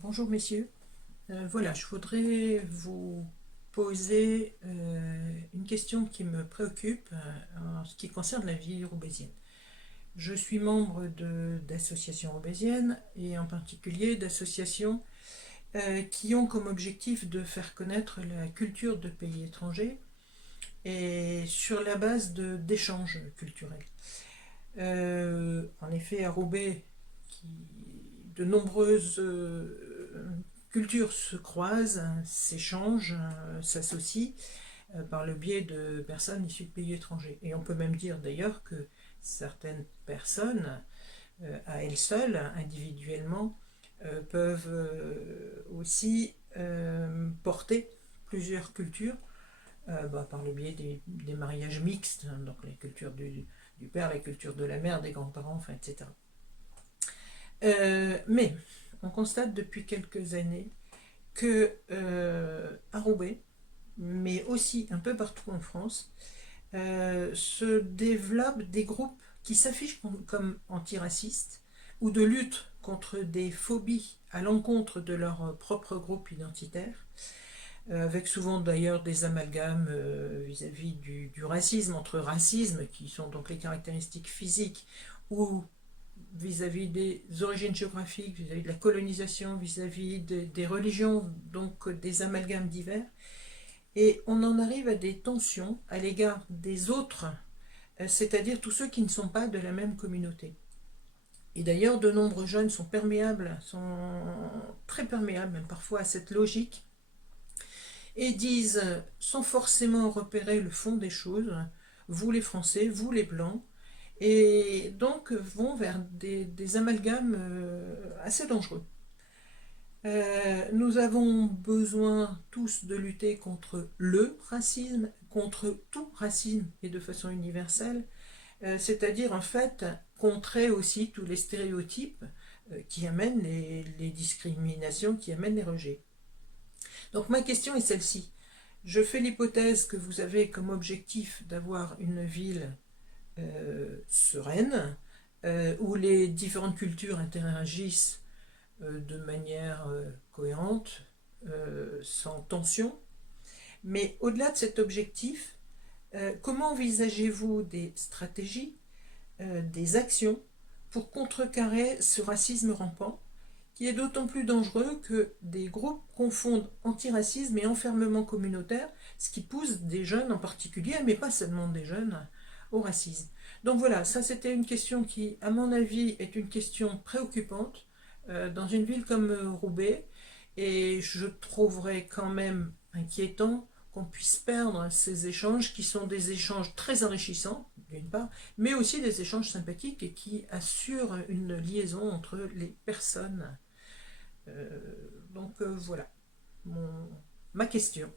Bonjour messieurs. Voilà, je voudrais vous poser une question qui me préoccupe en ce qui concerne la vie roubaisienne. Je suis membre d'associations roubaisiennes et en particulier d'associations qui ont comme objectif de faire connaître la culture de pays étrangers et sur la base d'échanges culturels. En effet, à Roubaix, de nombreuses cultures se croisent, s'échangent, s'associent par le biais de personnes issues de pays étrangers. Et on peut même dire d'ailleurs que certaines personnes, à elles seules, individuellement, peuvent aussi porter plusieurs cultures par le biais des mariages mixtes, hein, donc les cultures du père, la culture de la mère, des grands-parents, enfin, etc. Mais on constate depuis quelques années que à Roubaix, mais aussi un peu partout en France, se développent des groupes qui s'affichent comme antiracistes ou de lutte contre des phobies à l'encontre de leur propre groupe identitaire, avec souvent d'ailleurs des amalgames vis-à-vis du racisme, entre racisme, qui sont donc les caractéristiques physiques, ou vis-à-vis des origines géographiques, vis-à-vis de la colonisation, vis-à-vis des religions, donc des amalgames divers. Et on en arrive à des tensions à l'égard des autres, c'est-à-dire tous ceux qui ne sont pas de la même communauté. Et d'ailleurs, de nombreux jeunes sont perméables, sont très perméables même parfois à cette logique, et disent, sans forcément repérer le fond des choses, vous les Français, vous les Blancs, et donc vont vers des amalgames assez dangereux. Nous avons besoin tous de lutter contre le racisme, contre tout racisme et de façon universelle, c'est-à-dire en fait contrer aussi tous les stéréotypes qui amènent les discriminations, qui amènent les rejets. Donc ma question est celle-ci. Je fais l'hypothèse que vous avez comme objectif d'avoir une ville sereine, où les différentes cultures interagissent de manière cohérente, sans tension. Mais au-delà de cet objectif, comment envisagez-vous des stratégies, des actions pour contrecarrer ce racisme rampant, qui est d'autant plus dangereux que des groupes confondent antiracisme et enfermement communautaire, ce qui pousse des jeunes en particulier, mais pas seulement des jeunes, au racisme. Donc voilà, ça c'était une question qui, à mon avis, est une question préoccupante dans une ville comme Roubaix, et je trouverais quand même inquiétant qu'on puisse perdre ces échanges qui sont des échanges très enrichissants, d'une part, mais aussi des échanges sympathiques et qui assurent une liaison entre les personnes. Donc voilà ma question.